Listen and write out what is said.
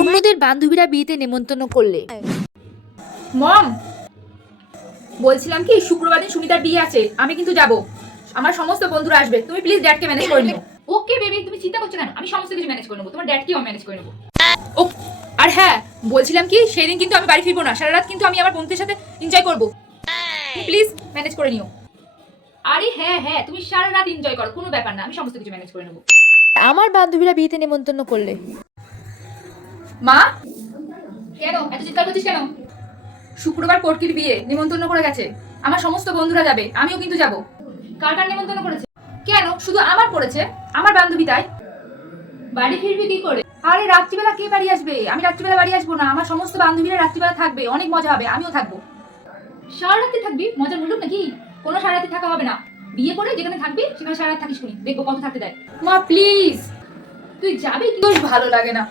অন্যদের বান্ধবীরা বিয়েতে নেমন্তন্ন করলে। মম, বলছিলাম কি শুক্রবার দিন সুমিতার বিয়ে আছে, আমি কিন্তু যাব। আমার সমস্ত বন্ধুরা আসবে, তুমি প্লিজ ড্যাডকে ম্যানেজ করে নিও। ওকে বেবি, তুমি চিন্তা করছো কেন? আমি সমস্ত কিছু ম্যানেজ করে নেবো, তোমার ড্যাডকেও আমি ম্যানেজ করে নেবো। ও, আর হ্যাঁ বলছিলাম কি সেদিন কিন্তু আমি বাড়ি ফিরবো না, সারা রাত কিন্তু আমি আমার বন্ধুদের সাথে এনজয় করবো। প্লিজ ম্যানেজ করে নিও। আরে হ্যাঁ হ্যাঁ, তুমি সারা রাত এনজয় করো, কোনো ব্যাপার না, আমি সমস্ত কিছু ম্যানেজ করে নেবো। আমার বান্ধবীরা বিয়েতে নেমন্তন্ন করলে। মা, কেন এত চিৎকার করছিস কেন? শুক্রবার পটকির বিয়ে, নেমন্তন্ন করে গেছে। আমার সমস্ত বন্ধুরা যাবে, আমিও কিন্তু যাব। কার কার নেমন্তন্ন করেছে? কেন শুধু আমার পড়েছে? আমার বান্ধবী তাই। বাড়ি ফিরবি কি করে? আরে রাত্রিবেলা কে বাড়ি আসবে? আমি রাত্রিবেলা বাড়ি আসবো না, আমার সমস্ত বান্ধবীরা রাত্রিবেলা থাকবে, অনেক মজা হবে, আমিও থাকবো। সারা রাত্রি থাকবি? মজার মুলুক নাকি? কোনো সারা রাত্রি থাকা হবে না, বিয়ে করে যেখানে থাকবি সেখানে সারা রাত থাকিস, শুনি দেখবো কত থাকতে দেয়। মা প্লিজ, তুই যাবি কি? তোর ভালো লাগে না।